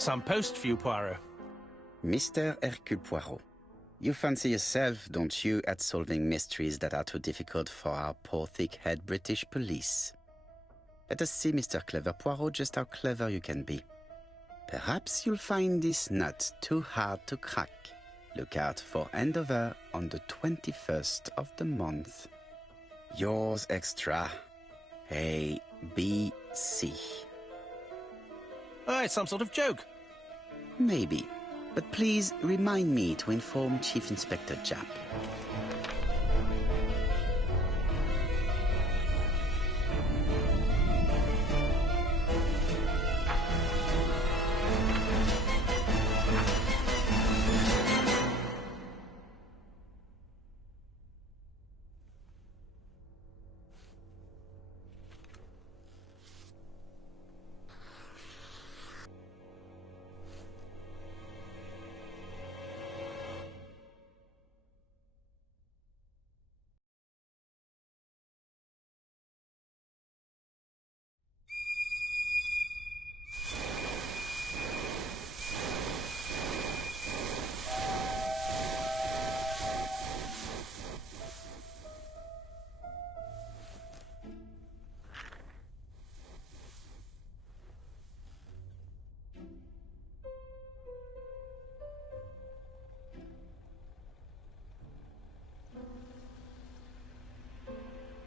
Some post for you, Poirot. Mr. Hercule Poirot, you fancy yourself, don't you, at solving mysteries that are too difficult for our poor thick-head British police. Let us see, Mr. Clever Poirot, just how clever you can be. Perhaps you'll find this nut too hard to crack. Look out for handover on the 21st of the month. Yours extra, A, B, C. Oh, it's some sort of joke. Maybe, but please remind me to inform Chief Inspector Japp.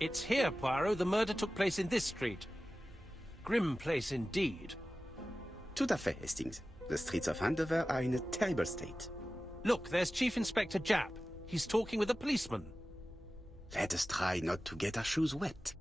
It's here, Poirot. The murder took place in this street. Grim place indeed. Tout à fait, Hastings. The streets of Andover are in a terrible state. Look, there's Chief Inspector Japp. He's talking with a policeman. Let us try not to get our shoes wet.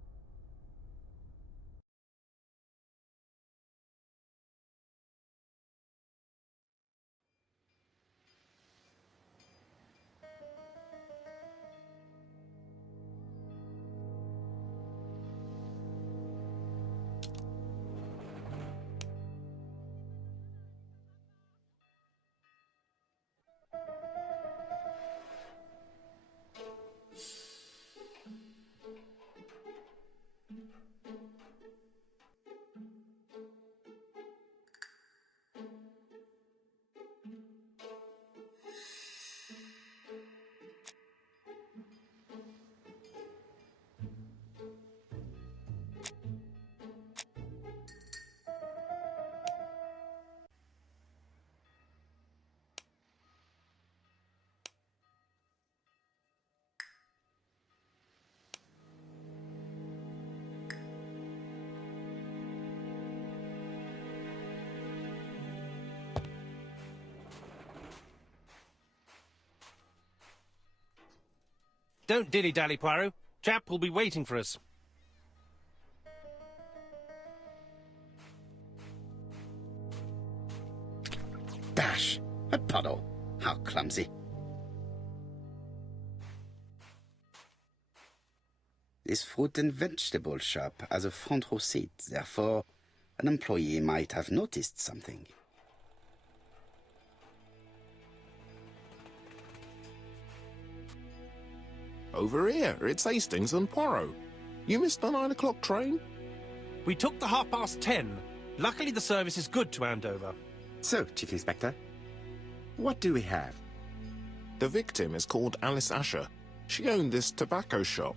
Don't dilly-dally, Poirot. Japp will be waiting for us. Dash! A puddle. How clumsy. This fruit and vegetable shop has a front row seat, therefore an employee might have noticed something. Over here, it's Hastings and Poirot. You missed the 9 o'clock train? We took the 10:30. Luckily, the service is good to Andover. So, Chief Inspector, what do we have? The victim is called Alice Asher. She owned this tobacco shop.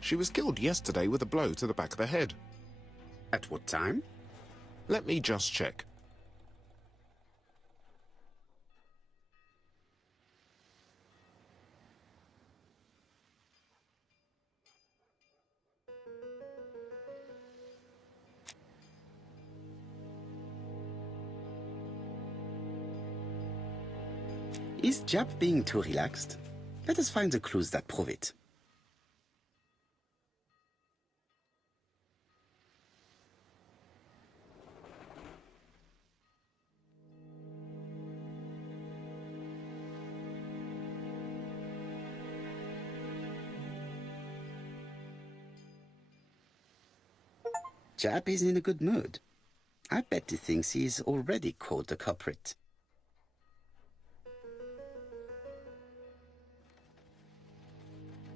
She was killed yesterday with a blow to the back of the head. At what time? Let me just check. Is Japp being too relaxed? Let us find the clues that prove it. Chap is in a good mood. I bet he thinks he's already caught the culprit.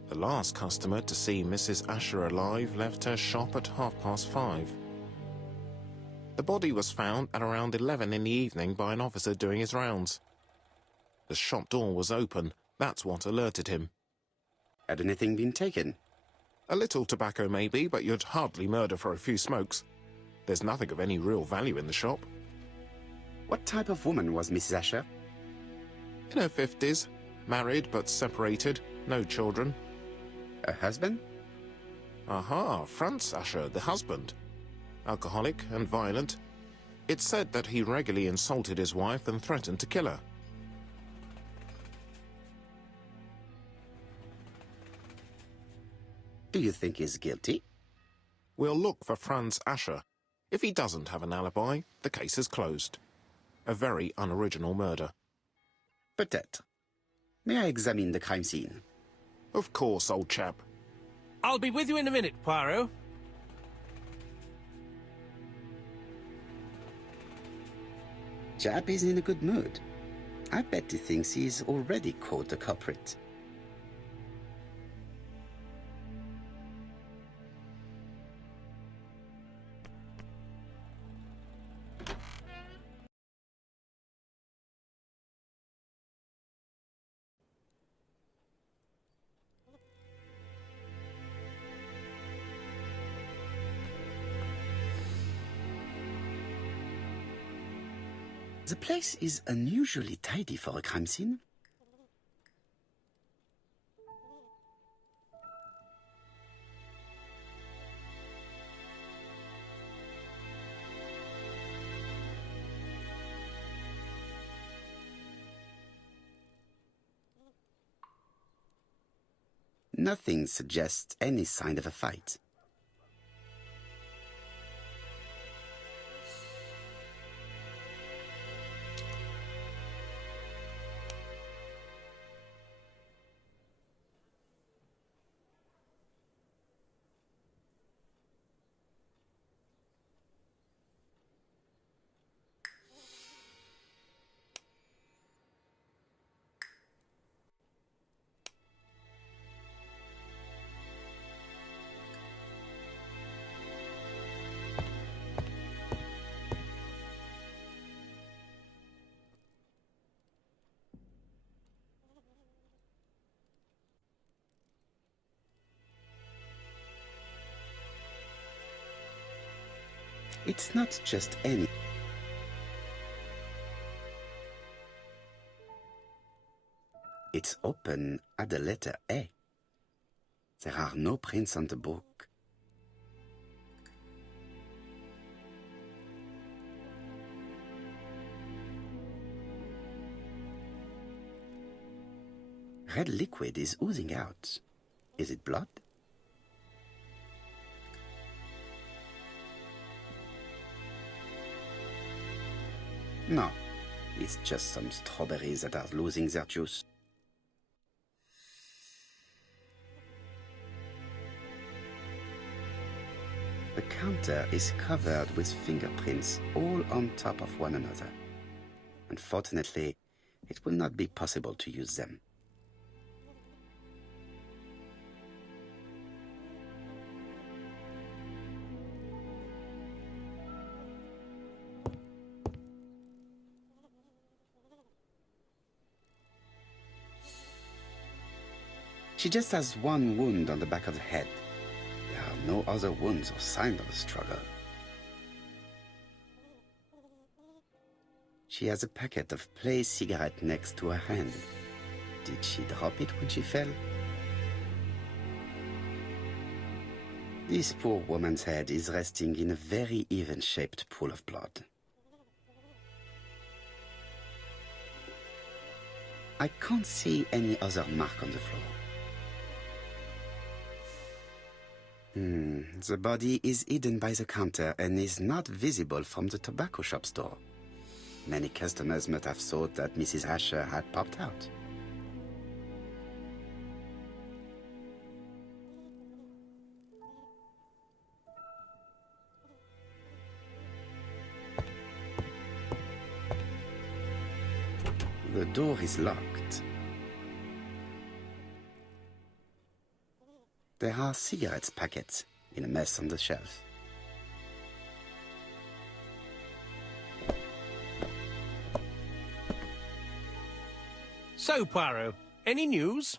The last customer to see Mrs. Asher alive left her shop at 5:30. The body was found at around 11 in the evening by an officer doing his rounds. The shop door was open. That's what alerted him. Had anything been taken? A little tobacco maybe, but you'd hardly murder for a few smokes. There's nothing of any real value in the shop. What type of woman was Mrs. Asher? In her 50s, married but separated, no children. Her husband? Aha, Franz Asher, the husband. Alcoholic and violent. It's said that he regularly insulted his wife and threatened to kill her. Do you think he's guilty? We'll look for Franz Asher. If he doesn't have an alibi, the case is closed. A very unoriginal murder. Peut-être. May I examine the crime scene? Of course, old chap. I'll be with you in a minute, Poirot. Chap is in a good mood. I bet he thinks he's already caught the culprit. The place is unusually tidy for a crime scene. Nothing suggests any sign of a fight. It's not just any. It's open at the letter A. There are no prints on the book. Red liquid is oozing out. Is it blood? No, it's just some strawberries that are losing their juice. The counter is covered with fingerprints all on top of one another. Unfortunately, it will not be possible to use them. She just has one wound on the back of the head. There are no other wounds or signs of a struggle. She has a packet of Play cigarette next to her hand. Did she drop it when she fell? This poor woman's head is resting in a very even-shaped pool of blood. I can't see any other mark on the floor. The body is hidden by the counter and is not visible from the tobacco shop store. Many customers must have thought that Mrs. Asher had popped out. The door is locked. There are cigarette packets in a mess on the shelf. So, Poirot, any news?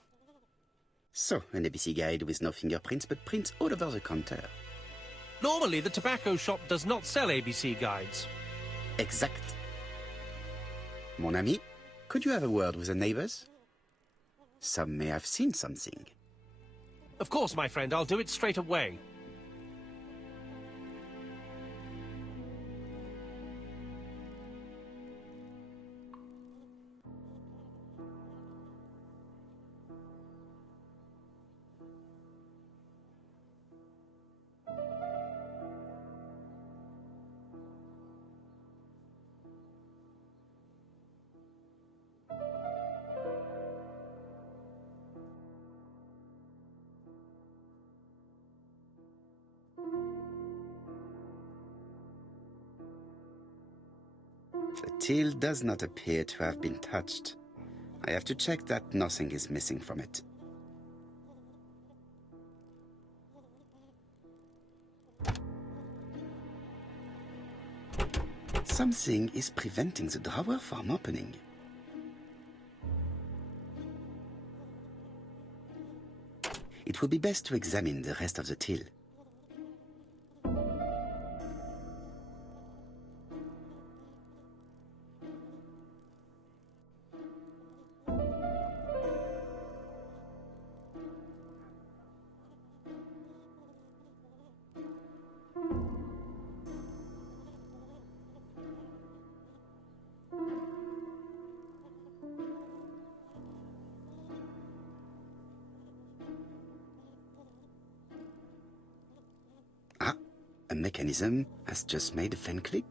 So, an ABC guide with no fingerprints, but prints all over the counter. Normally, the tobacco shop does not sell ABC guides. Exact. Mon ami, could you have a word with the neighbors? Some may have seen something. Of course, my friend, I'll do it straight away. The till does not appear to have been touched. I have to check that nothing is missing from it. Something is preventing the drawer from opening. It would be best to examine the rest of the till. A mechanism has just made a fan click.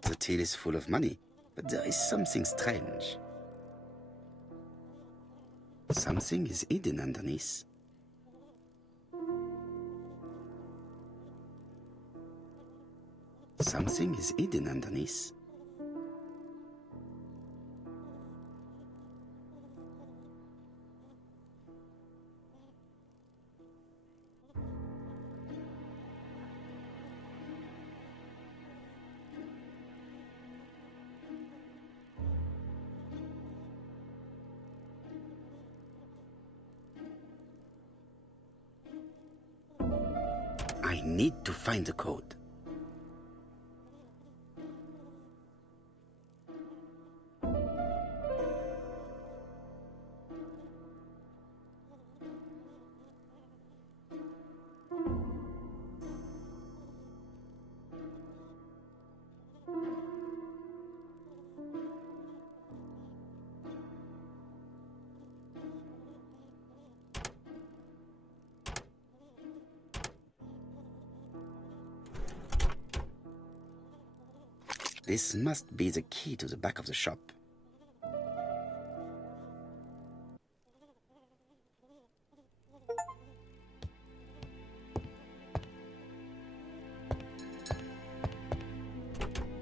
The till is full of money, but there is something strange. Something is hidden underneath. Something is hidden underneath. I need to find the code. This must be the key to the back of the shop.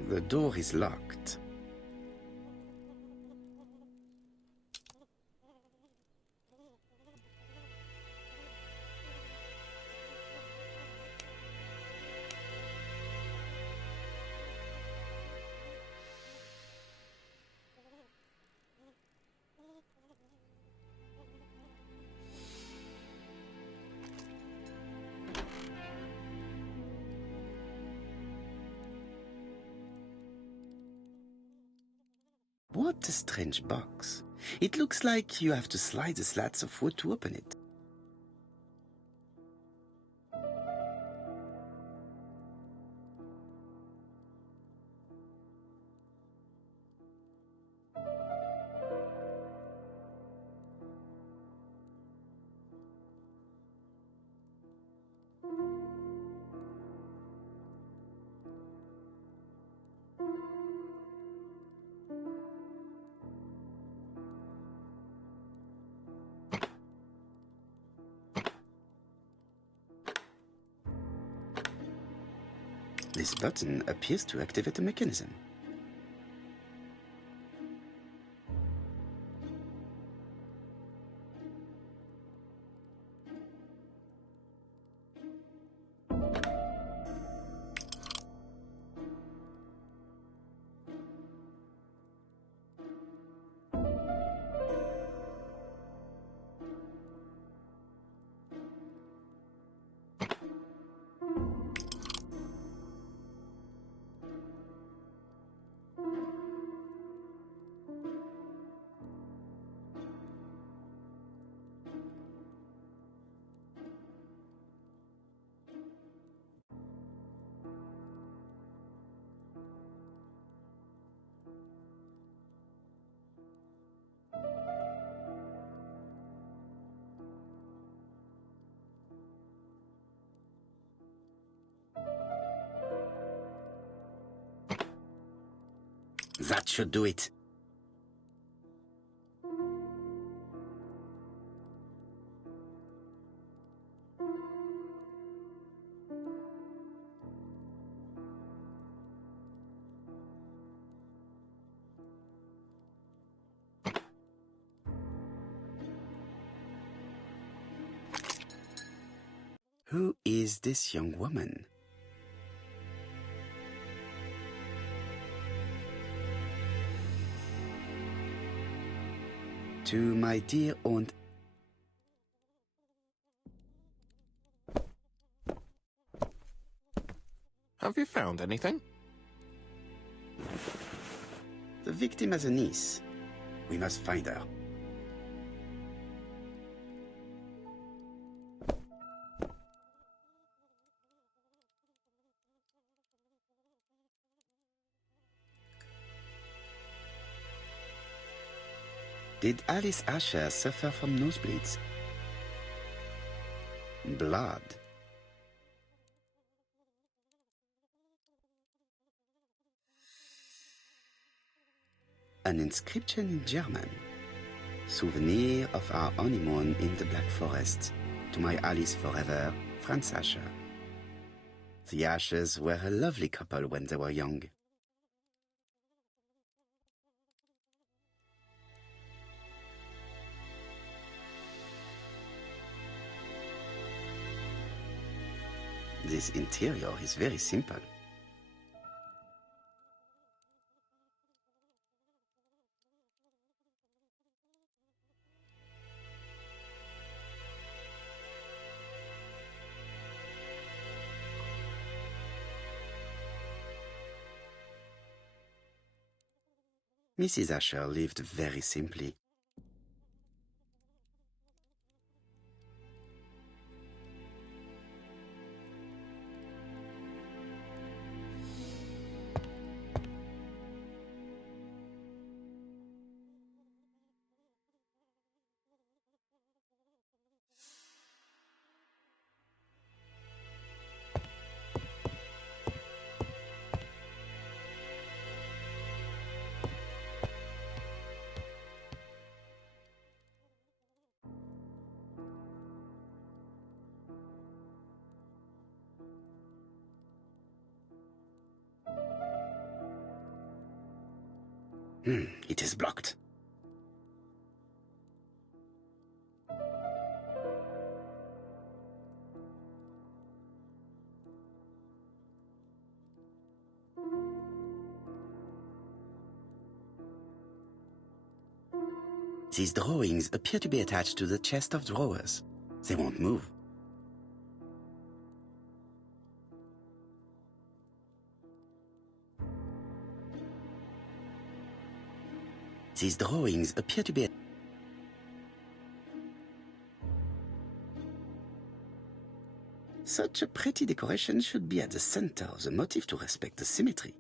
The door is locked. What a strange box. It looks like you have to slide the slats of wood to open it. This button appears to activate a mechanism. That should do it. Who is this young woman? To my dear aunt. Have you found anything? The victim has a niece. We must find her. Did Alice Asher suffer from nosebleeds? Blood. An inscription in German. Souvenir of our honeymoon in the Black Forest. To my Alice forever, Franz Asher. The Ashers were a lovely couple when they were young. This interior is very simple. Mrs. Asher lived very simply. It is blocked. These drawings appear to be attached to the chest of drawers. They won't move. These drawings appear to be... Such a pretty decoration should be at the center of the motif to respect the symmetry.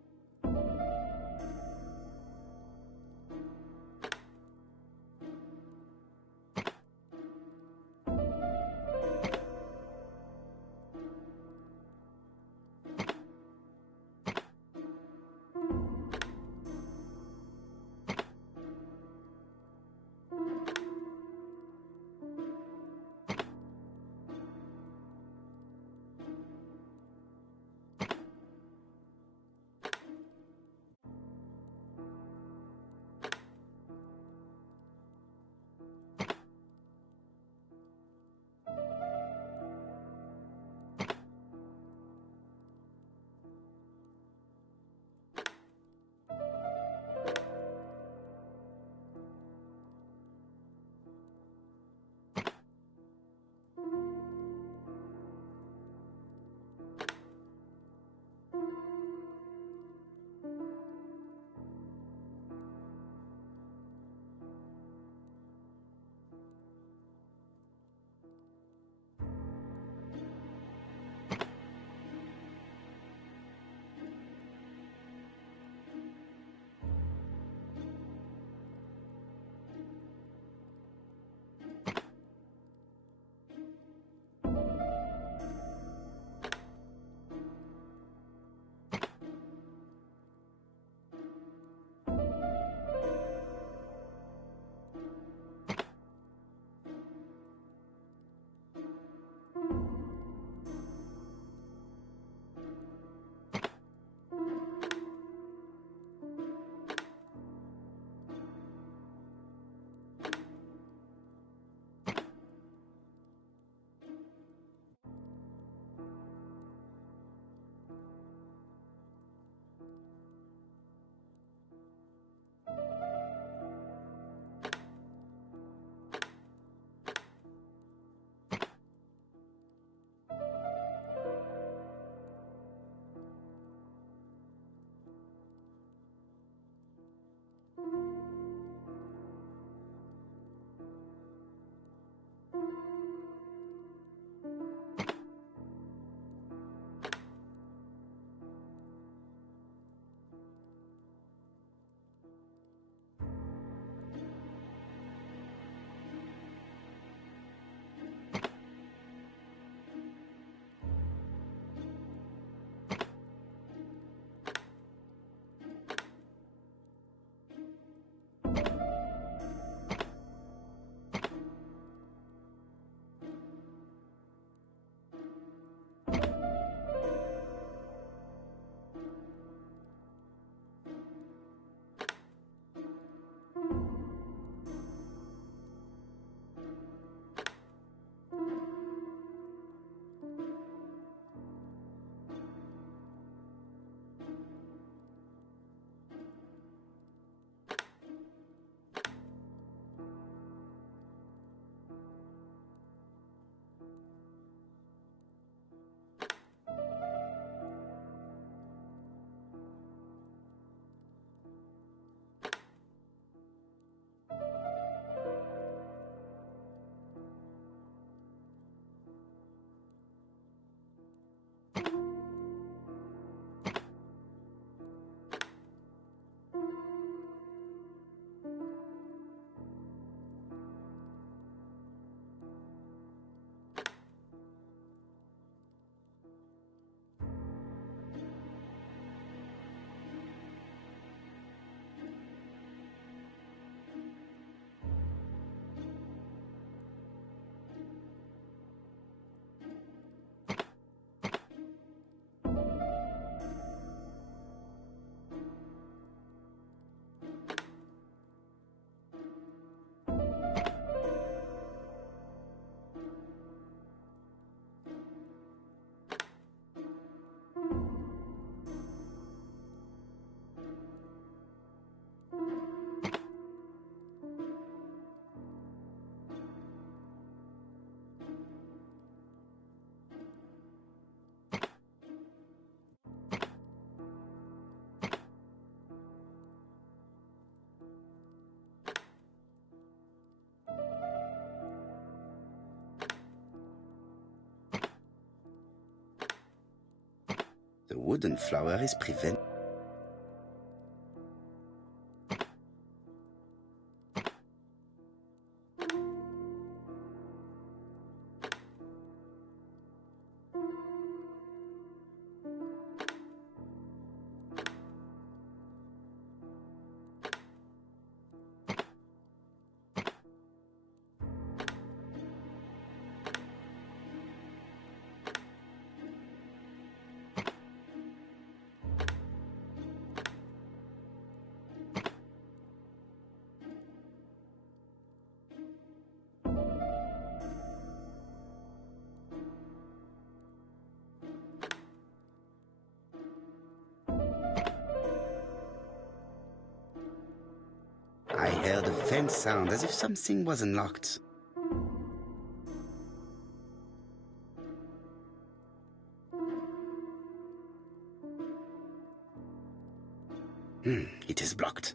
The wooden flower is prevent. I heard a faint sound as if something was unlocked. It is blocked.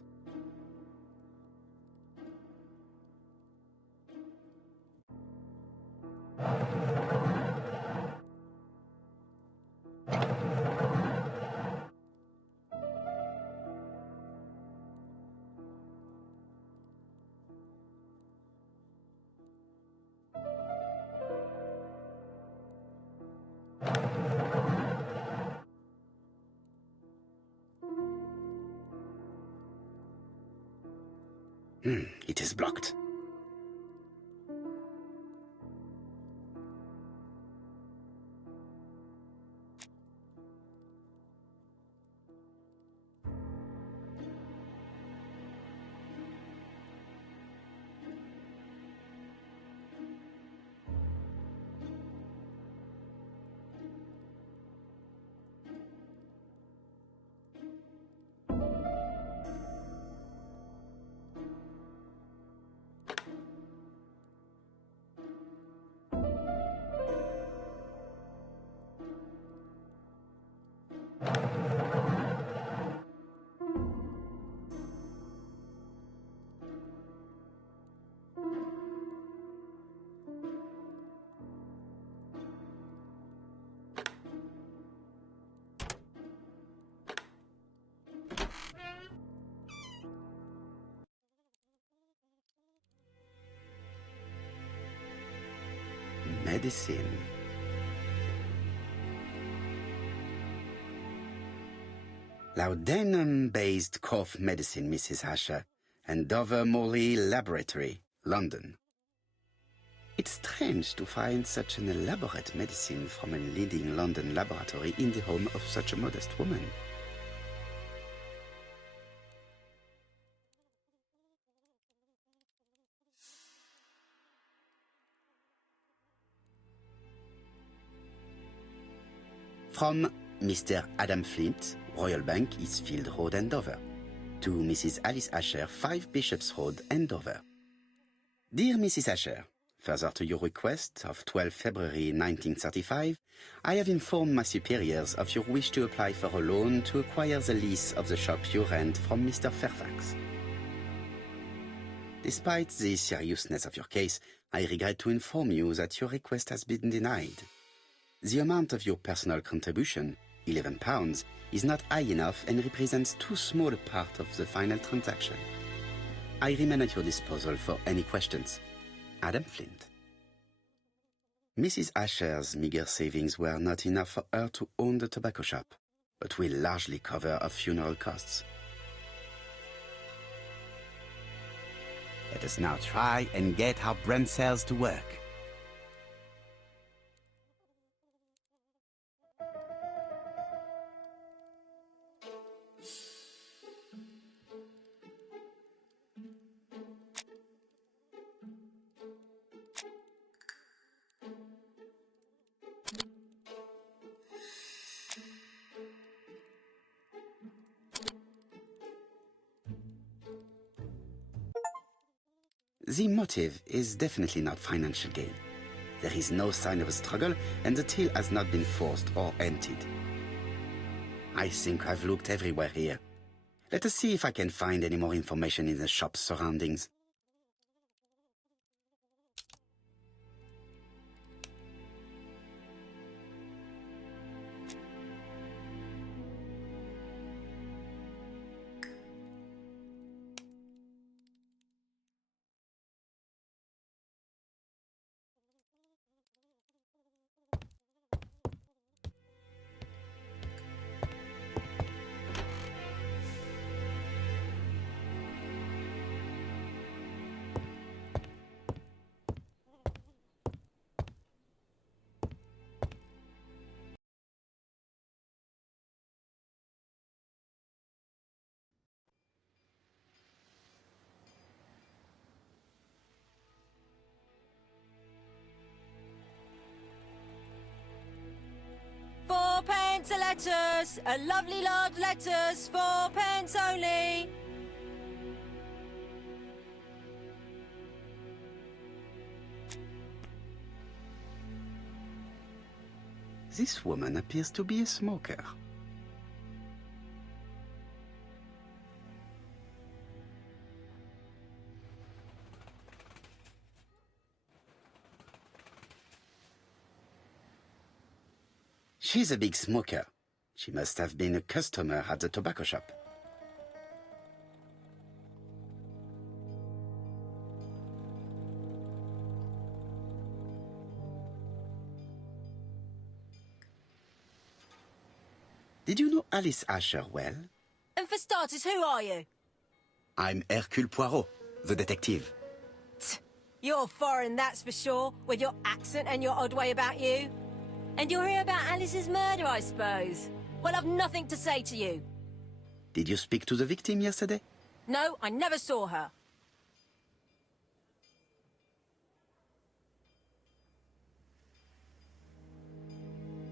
It is blocked. Medicine. Laudanum-based cough medicine, Mrs. Asher, and Dover Morley Laboratory, London. It's strange to find such an elaborate medicine from a leading London laboratory in the home of such a modest woman. From Mr. Adam Flint, Royal Bank, Eastfield Road, Andover. To Mrs. Alice Asher, 5 Bishops Road, Andover. Dear Mrs. Asher, further to your request of 12 February 1935, I have informed my superiors of your wish to apply for a loan to acquire the lease of the shop you rent from Mr. Fairfax. Despite the seriousness of your case, I regret to inform you that your request has been denied. The amount of your personal contribution, £11, is not high enough and represents too small a part of the final transaction. I remain at your disposal for any questions. Adam Flint. Mrs. Asher's meager savings were not enough for her to own the tobacco shop, but will largely cover her funeral costs. Let us now try and get our brand sales to work. The motive is definitely not financial gain. There is no sign of a struggle, and the till has not been forced or emptied. I think I've looked everywhere here. Let us see if I can find any more information in the shop's surroundings. Pence a lettuce! A lovely large lettuce, 4p only! This woman appears to be a smoker. She's a big smoker. She must have been a customer at the tobacco shop. Did you know Alice Asher well? And for starters, who are you? I'm Hercule Poirot, the detective. You're foreign, that's for sure, with your accent and your odd way about you. And you're here about Alice's murder, I suppose. Well, I've nothing to say to you. Did you speak to the victim yesterday? No, I never saw her.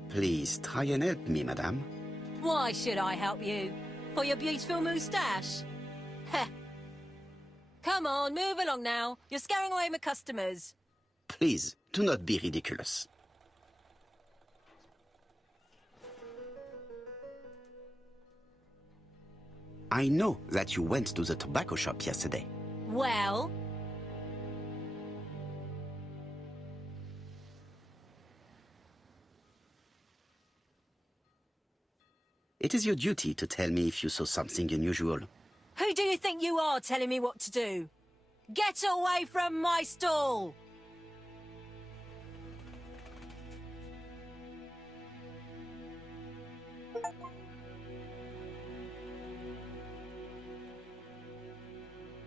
Please try and help me, madame. Why should I help you? For your beautiful moustache? Heh. Come on, move along now. You're scaring away my customers. Please, do not be ridiculous. I know that you went to the tobacco shop yesterday. Well? It is your duty to tell me if you saw something unusual. Who do you think you are telling me what to do? Get away from my stall!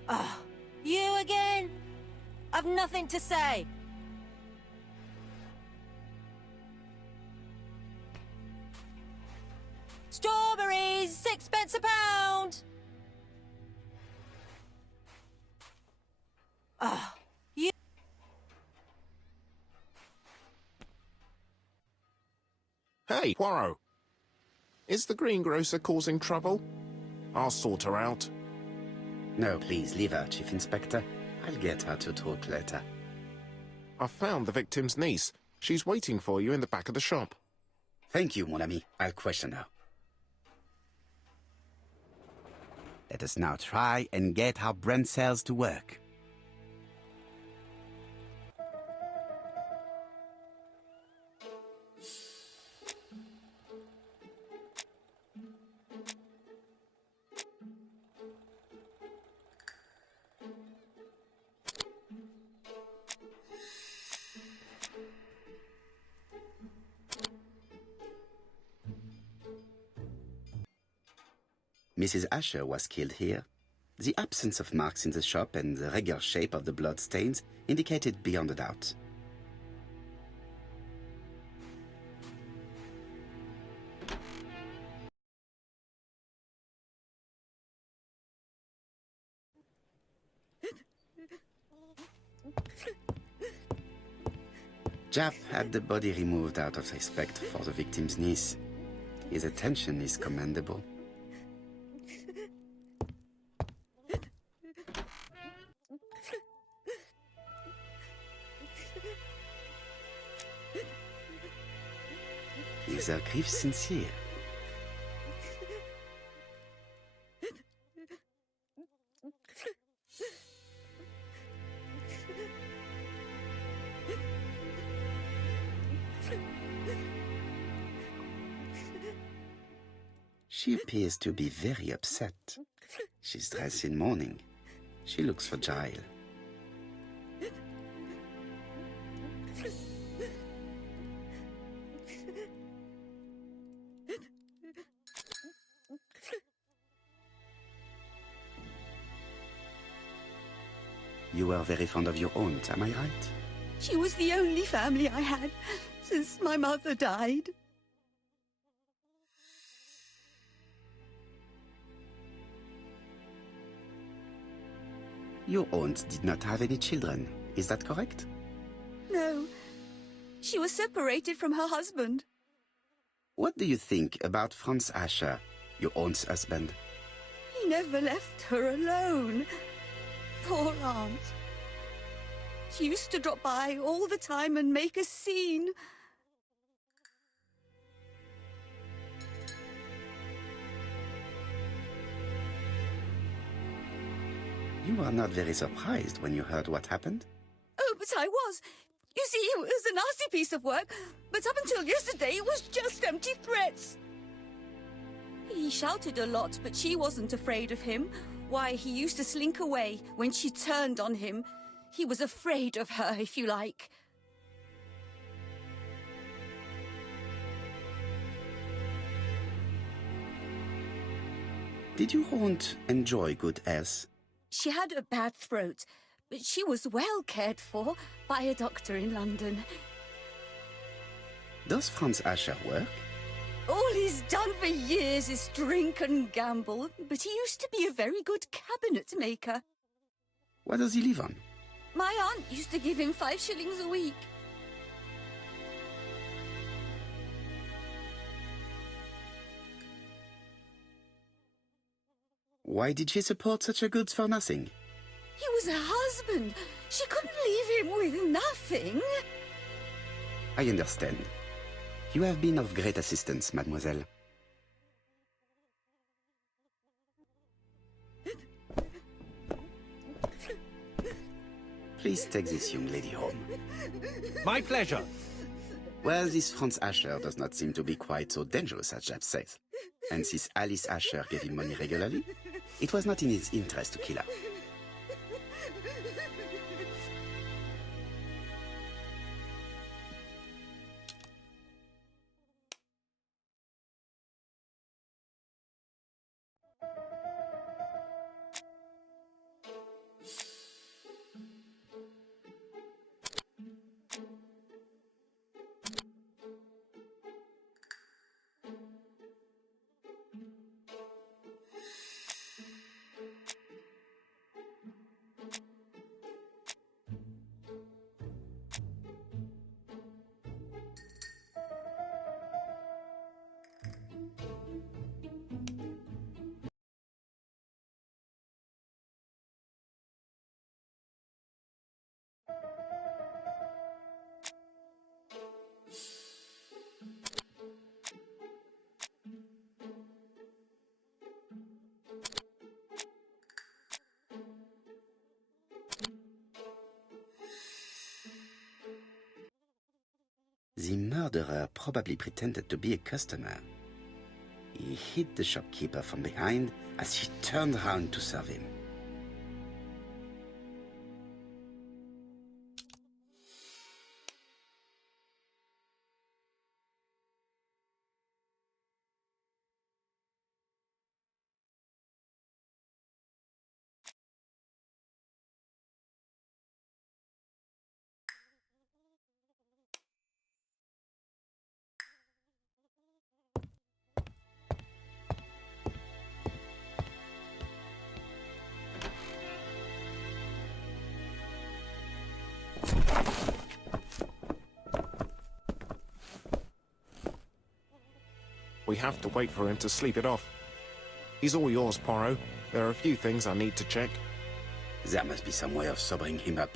Oh, you again? I've nothing to say. Strawberries, 6p a pound. Oh, you... Hey, Poirot. Is the greengrocer causing trouble? I'll sort her out. No, please, leave her, Chief Inspector. I'll get her to talk later. I found the victim's niece. She's waiting for you in the back of the shop. Thank you, mon ami. I'll question her. Let us now try and get our brand cells to work. Mrs. Asher was killed here. The absence of marks in the shop and the regular shape of the blood stains indicated beyond a doubt. Japp had the body removed out of respect for the victim's niece. His attention is commendable. Is her grief sincere? She appears to be very upset. She's dressed in mourning. She looks fragile. You were very fond of your aunt, am I right? She was the only family I had since my mother died. Your aunt did not have any children, is that correct? No, she was separated from her husband. What do you think about Franz Asher, your aunt's husband? He never left her alone. Poor aunt. She used to drop by all the time and make a scene. You are not very surprised when you heard what happened? Oh, but I was. You see, it was a nasty piece of work, but up until yesterday it was just empty threats. He shouted a lot, but she wasn't afraid of him. Why, he used to slink away when she turned on him. He was afraid of her, if you like. Did your aunt enjoy good health? She had a bad throat, but she was well cared for by a doctor in London. Does Franz Asher work? All he's done for years is drink and gamble, but he used to be a very good cabinet maker. What does he live on? My aunt used to give him 5 shillings a week. Why did she support such a goods-for-nothing? He was her husband. She couldn't leave him with nothing. I understand. You have been of great assistance, mademoiselle. Please take this young lady home. My pleasure. Well, this Franz Asher does not seem to be quite so dangerous as Jab says. And since Alice Asher gave him money regularly, it was not in his interest to kill her. The murderer probably pretended to be a customer. He hit the shopkeeper from behind as she turned around to serve him. We have to wait for him to sleep it off. He's all yours, Poirot. There are a few things I need to check. There must be some way of sobering him up.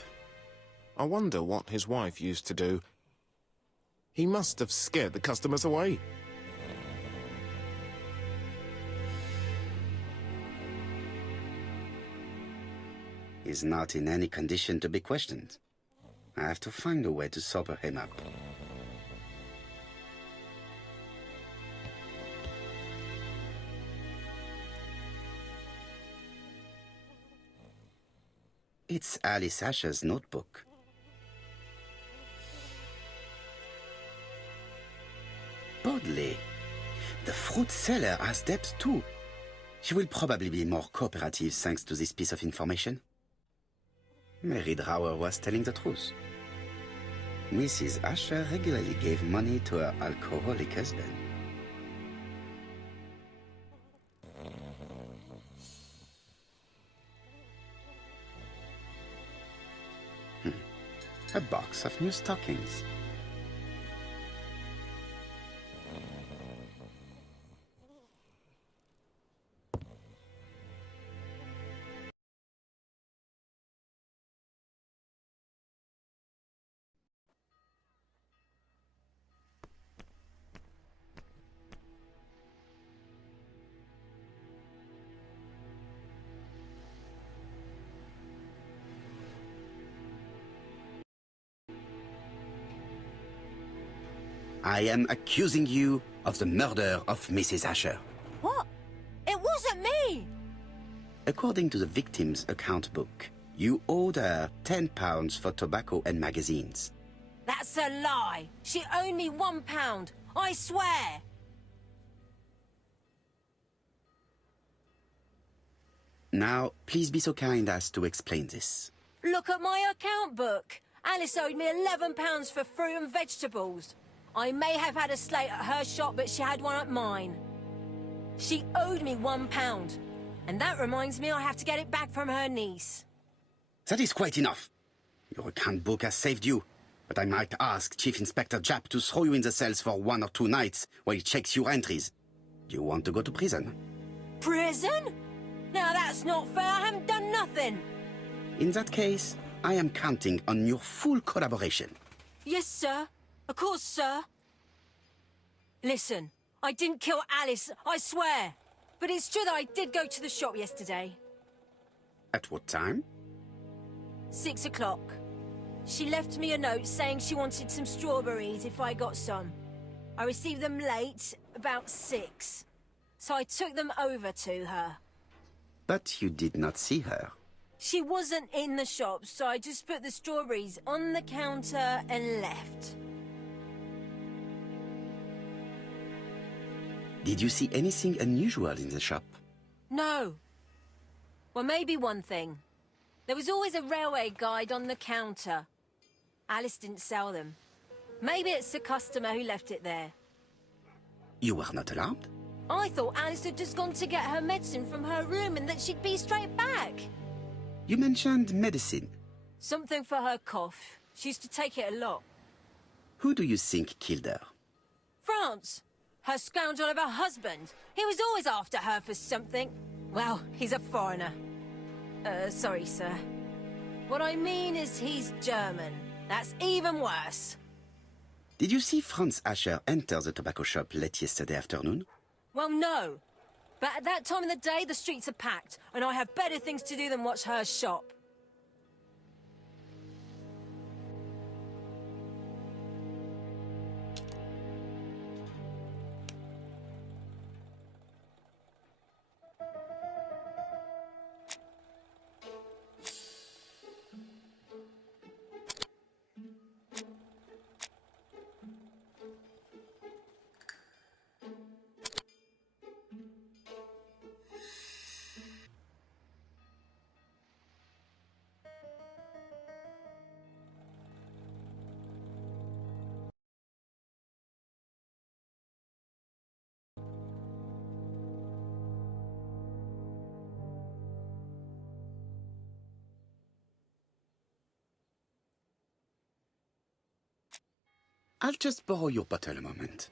I wonder what his wife used to do. He must have scared the customers away. He's not in any condition to be questioned. I have to find a way to sober him up. It's Alice Asher's notebook. Bodley. The fruit seller has debts too. She will probably be more cooperative thanks to this piece of information. Mary Drower was telling the truth. Mrs. Asher regularly gave money to her alcoholic husband. A box of new stockings. I am accusing you of the murder of Mrs. Asher. What? It wasn't me! According to the victim's account book, you owed her £10 for tobacco and magazines. That's a lie. She owed me £1. I swear. Now, please be so kind as to explain this. Look at my account book. Alice owed me £11 for fruit and vegetables. I may have had a slate at her shop, but she had one at mine. She owed me £1. And that reminds me I have to get it back from her niece. That is quite enough. Your account book has saved you, but I might ask Chief Inspector Japp to throw you in the cells for 1 or 2 nights while he checks your entries. Do you want to go to prison? Prison? Now that's not fair. I haven't done nothing. In that case, I am counting on your full collaboration. Yes, sir. Of course, sir. Listen, I didn't kill Alice, I swear. But it's true that I did go to the shop yesterday. At what time? 6 o'clock. She left me a note saying she wanted some strawberries if I got some. I received them late, about 6. So I took them over to her. But you did not see her. She wasn't in the shop, so I just put the strawberries on the counter and left. Did you see anything unusual in the shop? No. Well, maybe one thing. There was always a railway guide on the counter. Alice didn't sell them. Maybe it's the customer who left it there. You were not alarmed? I thought Alice had just gone to get her medicine from her room and that she'd be straight back. You mentioned medicine. Something for her cough. She used to take it a lot. Who do you think killed her? France. Her scoundrel of a husband. He was always after her for something. Well, he's a foreigner. Sorry, sir. What I mean is he's German. That's even worse. Did you see Franz Asher enter the tobacco shop late yesterday afternoon? Well, no. But at that time of the day, the streets are packed, and I have better things to do than watch her shop. I'll just borrow your bottle a moment.